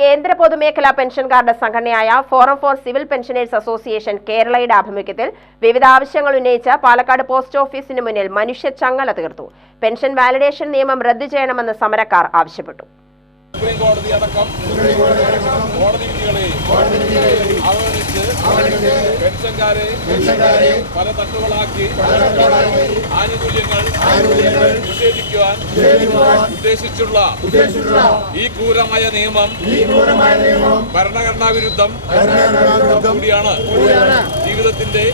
കേന്ദ്ര പൊതുമേഖലാ പെൻഷൻകാരുടെ സംഘടനയായ forum for civil pensioners association കേരളയുടെ ആഭിമുഖ്യത്തിൽ വിവിധ ആവശ്യങ്ങൾ ഉന്നയിച്ച പാലക്കാട് പോസ്റ്റ് ഓഫീസിന് മുന്നിൽ മനുഷ്യ ചങ്ങല തീർത്തു. പെൻഷൻ വാലിഡേഷൻ നിയമം റദ്ദു ചെയ്യണമെന്ന് സമരക്കാർ ആവശ്യപ്പെട്ടു. പെൻഷൻകാരെ പല തട്ടുകളാക്കി ആനുകൂല്യങ്ങൾ നിഷേധിക്കുവാൻ ഉദ്ദേശിച്ചുള്ള ഈ ക്രൂരമായ നിയമം ഭരണഘടനാ വിരുദ്ധം കൂടിയാണ് ജീവിതത്തിന്റെ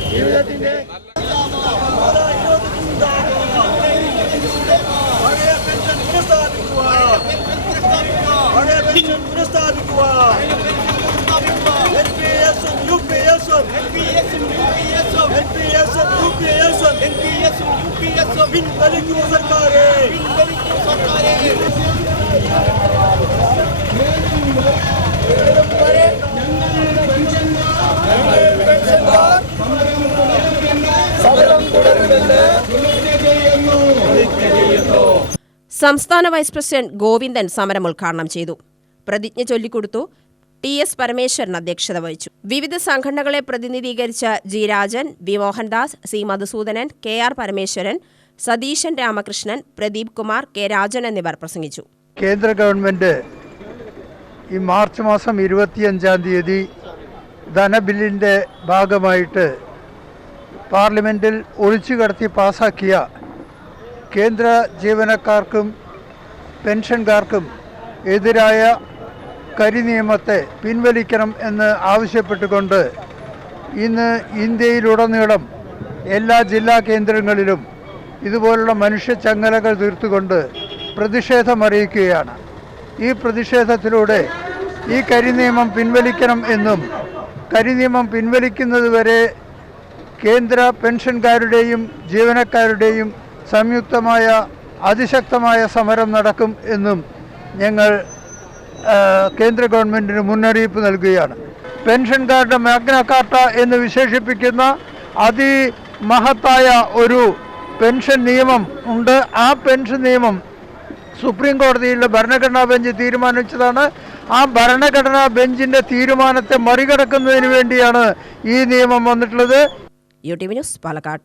പുനഃസ്ഥാപിക്കുക എൻ പി എസും യു പി എസും എൻ പി സംസ്ഥാന വൈസ് പ്രസിഡന്റ് ഗോവിന്ദൻ സമരം ഉദ്ഘാടനം ചെയ്തു. പ്രതിജ്ഞ ചൊല്ലിക്കൊടുത്തു ടി എസ് പരമേശ്വരൻ അധ്യക്ഷത വഹിച്ചു. വിവിധ സംഘടനകളെ പ്രതിനിധീകരിച്ച G Rajan V Mohandas C Madhusoodanan K R Parameswaran Satheesan Ramakrishnan Pradeep Kumar K Rajan എന്നിവർ പ്രസംഗിച്ചു. കേന്ദ്ര ഗവൺമെന്റ് ഈ മാർച്ച് മാസം ഇരുപത്തിയഞ്ചാം തീയതി ധനബില്ലിന്റെ ഭാഗമായിട്ട് പാർലമെന്റിൽ ഒളിച്ചു കടത്തി പാസാക്കിയ കേന്ദ്ര ജീവനക്കാർക്കും പെൻഷൻകാർക്കും എതിരായ കരിനിയമത്തെ പിൻവലിക്കണം എന്ന് ആവശ്യപ്പെട്ടുകൊണ്ട് ഇന്ന് ഇന്ത്യയിലുടനീളം എല്ലാ ജില്ലാ കേന്ദ്രങ്ങളിലും ഇതുപോലുള്ള മനുഷ്യച്ചങ്ങലകൾ തീർത്തുകൊണ്ട് പ്രതിഷേധമറിയിക്കുകയാണ് ഈ പ്രതിഷേധത്തിലൂടെ ഈ കരിനിയമം പിൻവലിക്കണം എന്നും കരിനിയമം പിൻവലിക്കുന്നതുവരെ കേന്ദ്ര പെൻഷൻകാരുടെയും ജീവനക്കാരുടെയും സംയുക്തമായ അതിശക്തമായ സമരം നടക്കും എന്നും ഞങ്ങൾ കേന്ദ്ര ഗവൺമെന്റിന് മുന്നറിയിപ്പ് നൽകുകയാണ്. പെൻഷൻകാരുടെ മാഗ്ന കാർട്ട എന്ന് വിശേഷിപ്പിക്കുന്ന അതിമഹത്തായ ഒരു പെൻഷൻ നിയമം ഉണ്ട്. ആ പെൻഷൻ നിയമം സുപ്രീം കോടതിയിലെ ഭരണഘടനാ ബെഞ്ച് തീരുമാനിച്ചതാണ്. ആ ഭരണഘടനാ ബെഞ്ചിന്റെ തീരുമാനത്തെ മറികടക്കുന്നതിന് വേണ്ടിയാണ് ഈ നിയമം വന്നിട്ടുള്ളത്. U T V news Palakkad.